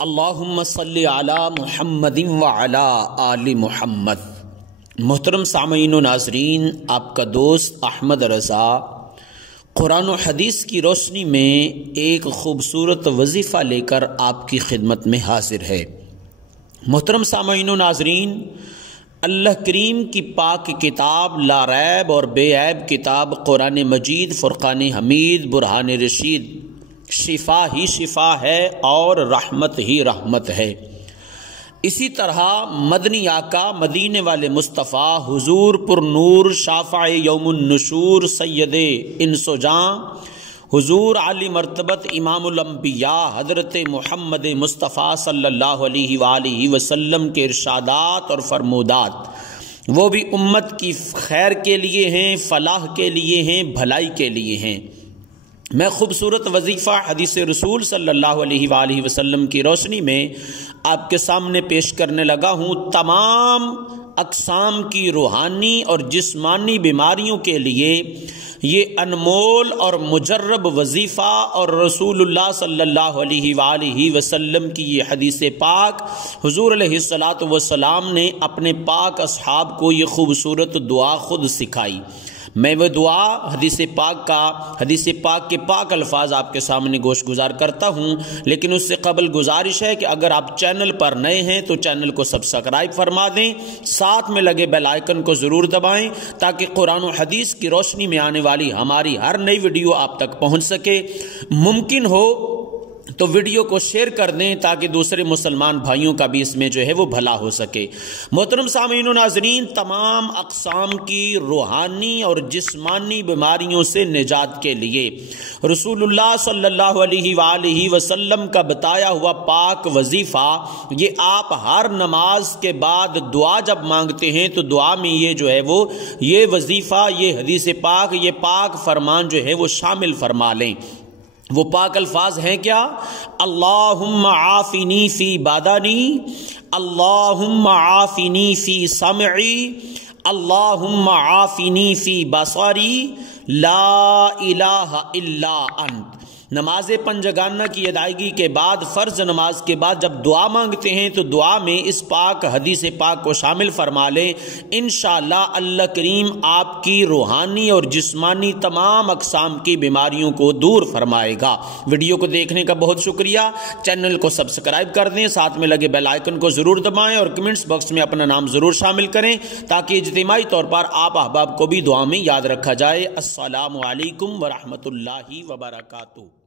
اللہم صلی علی محمد وعلی آل محمد۔ محترم سامعین و ناظرین، آپ کا دوست احمد رضا قرآن و حدیث کی روشنی میں ایک خوبصورت وظیفہ لے کر آپ کی خدمت میں حاضر ہے۔ محترم سامعین و ناظرین، اللہ کریم کی پاک کتاب لا ریب اور بے عیب کتاب قرآن مجید فرقان حمید برہان رشید شفا ہی شفا ہے اور رحمت ہی رحمت ہے۔ اسی طرح مدنی آقا مدینے والے مصطفیٰ حضور پر نور شافع یوم النشور سید انس و جاں حضور علی مرتبت امام الانبیاء حضرت محمد مصطفیٰ صلی اللہ علیہ وآلہ وسلم کے ارشادات اور فرمودات وہ بھی امت کی خیر کے لیے ہیں، فلاح کے لیے ہیں، بھلائی کے لیے ہیں۔ میں خوبصورت وظیفہ حدیث رسول صلی اللہ علیہ وآلہ وسلم کی روشنی میں آپ کے سامنے پیش کرنے لگا ہوں۔ تمام اقسام کی روحانی اور جسمانی بیماریوں کے لیے یہ انمول اور مجرب وظیفہ اور رسول اللہ صلی اللہ علیہ وآلہ وسلم کی یہ حدیث پاک حضور علیہ الصلاۃ والسلام نے اپنے پاک اصحاب کو یہ خوبصورت دعا خود سکھائی۔ میں وہ دعا حدیث پاک کے پاک الفاظ آپ کے سامنے گوش گزار کرتا ہوں، لیکن اس سے قبل گزارش ہے کہ اگر آپ چینل پر نئے ہیں تو چینل کو سبسکرائب فرما دیں، ساتھ میں لگے بیل آئیکن کو ضرور دبائیں تاکہ قرآن و حدیث کی روشنی میں آنے والی ہماری ہر نئی ویڈیو آپ تک پہنچ سکے۔ ممکن ہو تو ویڈیو کو شیئر کر دیں تاکہ دوسرے مسلمان بھائیوں کا بھی اس میں وہ بھلا ہو سکے۔ محترم سامعین و ناظرین، تمام اقسام کی روحانی اور جسمانی بیماریوں سے نجات کے لیے رسول اللہ صلی اللہ علیہ وآلہ وسلم کا بتایا ہوا پاک وظیفہ، یہ آپ ہر نماز کے بعد دعا جب مانگتے ہیں تو دعا میں یہ وظیفہ، یہ حدیث پاک، یہ پاک فرمان وہ شامل فرما لیں۔ وہ پاک الفاظ ہیں کیا؟ اللہم عافنی فی بدنی، اللہم عافنی فی سمعی، اللہم عافنی فی بصری، لا الہ الا انت۔ نماز پنجگانہ کی ادائیگی کے بعد، فرض نماز کے بعد جب دعا مانگتے ہیں تو دعا میں اس پاک حدیث پاک کو شامل فرما لیں۔ انشاءاللہ اللہ کریم آپ کی روحانی اور جسمانی تمام اقسام کی بیماریوں کو دور فرمائے گا۔ ویڈیو کو دیکھنے کا بہت شکریہ۔ چینل کو سبسکرائب کر دیں، ساتھ میں لگے بیل آئیکن کو ضرور دبائیں اور کمنٹس باکس میں اپنا نام ضرور شامل کریں تاکہ اجتماعی طور پر آپ احباب کو بھی دعا میں یاد رکھا جائے۔ السلام علیکم ورحمۃ اللہ وبرکاتہ۔